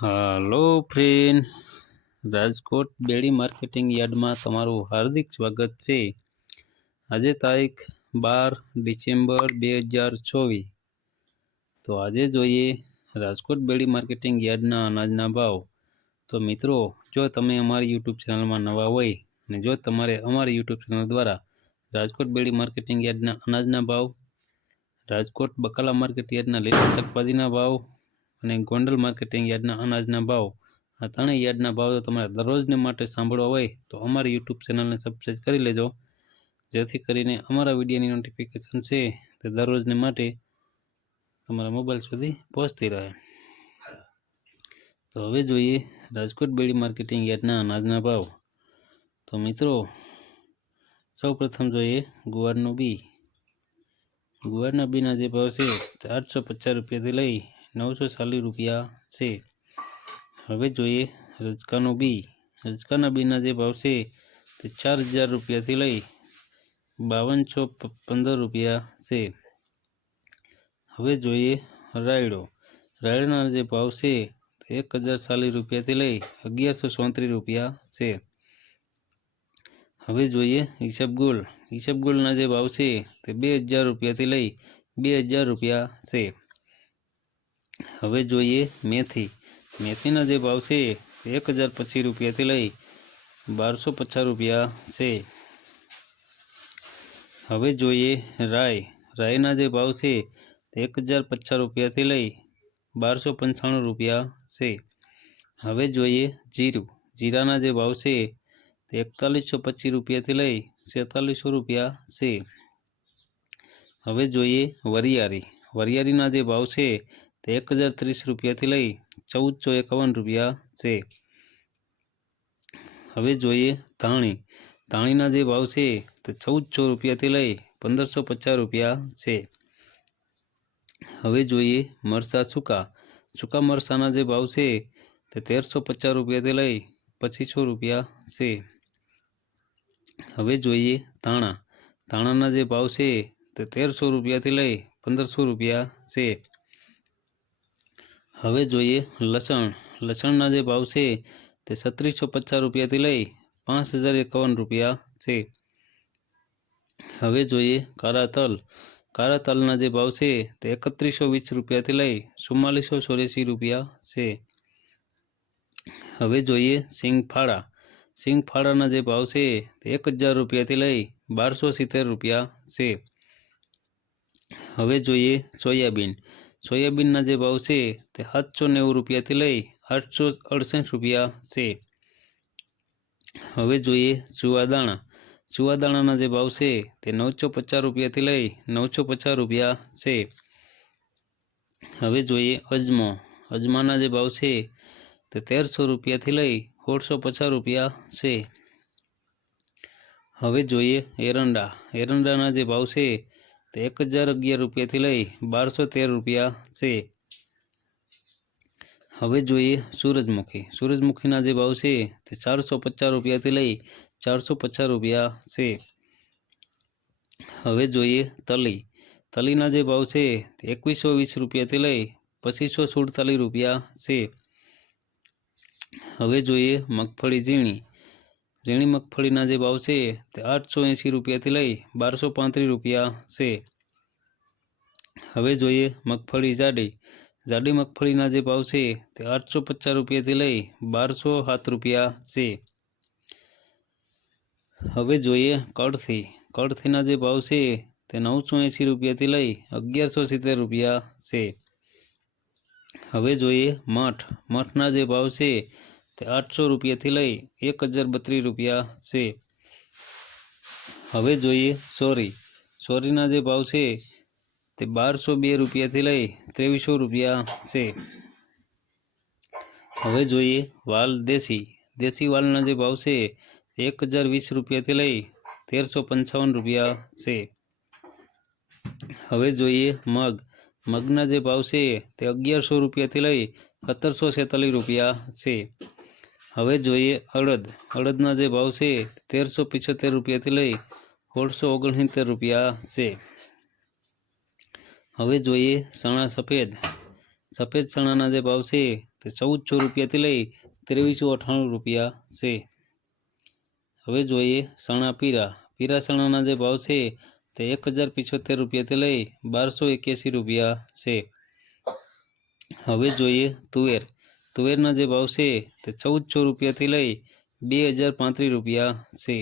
Hello friend, Rajkot बेड़ी marketing yard में तमारू हार्दिक स्वागत है। आज तारीख 12 डिसेम्बर 2024। तो आज जोईए राजकोट बेड़ी मार्केटिंग यार्डना अनाजना भाव। तो मित्रों, जो तमे अमारी यूट्यूब चेनल में नवा होय ने जो तमारे अमारी यूट्यूब चेनल द्वारा राजकोट बेड़ी मार्केटिंग यार्डना अनाजना भाव, राजकोट बकाला मार्केट यार्डना લીલા શાકભાજીના ભાવ અને ગોંડલ માર્કેટિંગ યાર્ડના અનાજના ભાવ, આ ત્રણેય યાર્ડના ભાવ તો તમારે દરરોજને માટે સાંભળવા હોય તો અમારી યુટ્યુબ ચેનલને સબસ્ક્રાઈબ કરી લેજો, જેથી કરીને અમારા વિડીયોની નોટિફિકેશન છે તે દરરોજને માટે તમારા મોબાઈલ સુધી પહોંચતી રહે। તો હવે જોઈએ રાજકોટ બેડી માર્કેટિંગ યાર્ડના અનાજના ભાવ। તો મિત્રો, સૌ પ્રથમ જોઈએ ગુવારનું બી। गुवारना बीना जे भाव से 850 रुपया थी लई 940 रुपया से। हवे जोईए रजकानु बी। रजकाना बीना जे भाव से 4000 रुपया थी लई 5215 रुपया से। हवे जोईए रायडो। रायडाना जे भाव से 1040 रुपया थी लई 1134 रुपया से। हवे जोईए ईसबगुल। ईसबगुलना जे भाव से 2000 रुपया थी लई 2000 रुपया से। हवे जोईए मेथी। मेथीना जे भाव से 1025 रुपया थी लई 1250 रुपया से। हवे जोईए राय। रायना जे भाव से 1050 रुपया थी लई 1295 रुपया से। हवे जोईए जीरु। जीराना जे भाव से 4125 रुपया थी लई 4600 रुपया से। हवे जोईए वरियारी। वरियारीना जे भाव से 1030 रुपया थी लई 1451 रुपया से। हवे जोईए धाणी। धाणीना जे भाव से 1400 रुपया थी लई 1550 रुपया से। हवे जोईए मरचा सूका। सूका मरचाना जे भाव से 1350 रुपया थी लई 2500 रुपया से। हवे जोईए धाणा। धाणाना जे भाव से 1300 रुपया थी लई 1500 रुपया से। हवे जोईए लसण। लसणना जे भाव से 3650 रुपया थी लई 5051 रुपया से। हवे जोईए कारा तल। कारा तलना जे भाव से 3120 रुपया थी लई 4484 रुपया से। हवे जोईए सिंगफाड़ा। सिंगफाड़ाना जे भाव से 1000 रुपया थी लई 1270 रुपया से। हवे जोईए सोयाबीन। सोयाबीनना जे भाव से 790 रुपया थी लई 868 रुपया से। हवे जोईए चुआदाणा। चुआदाणाना जे भाव से 950 रुपया थी लई 950 रुपया से। हवे जोईए अजमो। अजमाना जे भाव से 1300 रुपया थी लई 1650 रुपया से। हवे जोईए एरंडा। एरंडाना जे भाव से 1011 रुपया थी लई 1213 रुपया से। हवे जोईए सूरजमुखी। सूरजमुखीना जे भाव से 450 रुपया थी लई 450 रुपया से। हवे जोईए तली। तलीना जे भाव से 2120 रुपया थी लई 2547 रुपया से। हवे जोईए मगफड़ी झीणी। झीणी मगफड़ीना जे भाव से 880 रुपया थी लई 1235 रुपया से। हवे जोईए मगफड़ी जाडी। जाडी मगफड़ीना जे भाव से 850 रुपया थी लई 1207 रुपया से। हवे जोईए कड़थी। कड़थीना जे भाव से 980 रुपया थी लई 1170 रुपया से। हवे जोईए मठ। मठना जे भाव से 800 रुपया थी लई 1032 रुपया से। हवे जोईए सोरी। सोरीना जे भाव से 1202 रुपया थी लई 2300 रुपया से। हवे जोईए वाल देसी। देसी वालना जे भाव से 1020 रुपया थी लई 1355 रुपया से। हवे जोईए मग। मगना जे भाव से 1100 रुपया थी लई 1746 रुपया से। हवे जोईए अड़द। अड़दना जे भाव से 1375 रुपया थी लई 1669 रुपया से। हवे जोईए चना सफेद। सफेद चनाना जे भाव से તે 1400 રૂપિયાથી લઈ 2398 રૂપિયા છે। હવે જોઈએ ચણા પીરા। પીરા ચણાના જે ભાવ છે તે 1075 રૂપિયાથી લઈ 1281 રૂપિયા છે। હવે જોઈએ તુવેર। તુવેરના જે ભાવ છે તે 1400 રૂપિયાથી લઈ 2035 રૂપિયા છે।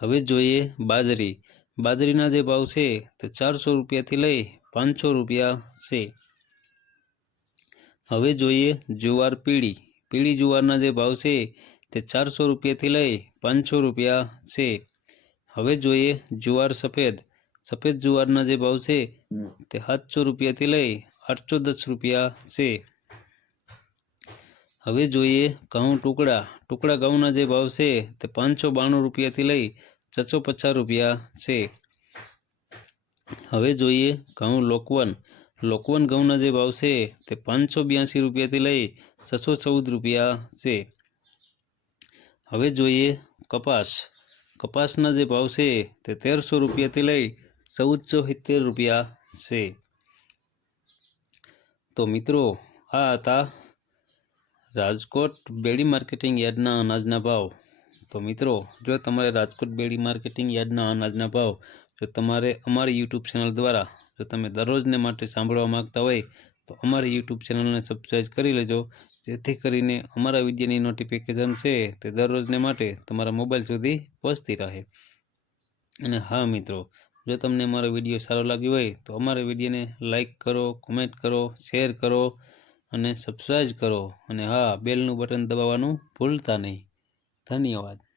હવે જોઈએ બાજરી। બાજરીના જે ભાવ છે તે 400 રૂપિયાથી લઈ 500 રૂપિયા છે। હવે જોઈએ જુવાર પીળી। પીળી જુવારના જે ભાવ છે તે 400 રૂપિયાથી લઈ 500 રૂપિયા છે। હવે જોઈએ જુવાર સફેદ। સફેદ જુવારના જે ભાવ છે તે 700 રૂપિયાથી લઈ 810 રૂપિયા છે। હવે જોઈએ ઘઉં ટુકડા। ટુકડા ઘઉંના જે ભાવ છે તે 592 રૂપિયાથી લઈ 650 રૂપિયા છે। હવે જોઈએ ઘઉં લોકવન। લોકવન ઘઉંના જે ભાવ છે તે 582 રૂપિયાથી લઈ 614 રૂપિયા છે। હવે જોઈએ કપાસ। કપાસના જે ભાવ છે તે 1300 રૂપિયાથી લઈ 1470 રૂપિયા છે। તો મિત્રો આ હતા રાજકોટ બેડી માર્કેટિંગ યાર્ડના અનાજના ભાવ। તો મિત્રો જો તમારે રાજકોટ બેડી માર્કેટિંગ યાર્ડના અનાજના ભાવ જો તમારે અમારી યુટ્યુબ ચેનલ દ્વારા જો તમે દરરોજને માટે સાંભળવા માગતા હોય તો અમારી યુટ્યુબ ચેનલને સબસ્ક્રાઈબ કરી લેજો, જેથી કરીને અમારા વિડીયોની નોટિફિકેશન છે તે દરરોજને માટે તમારા મોબાઈલ સુધી પહોંચતી રહે। અને હા મિત્રો, જો તમને અમારો વિડીયો સારો લાગ્યો હોય તો અમારા વિડીયોને લાઈક કરો, કોમેન્ટ કરો, શેર કરો અને સબસ્ક્રાઈબ કરો। અને હા, બેલનું બટન દબાવવાનું ભૂલતા નહીં। ધન્યવાદ।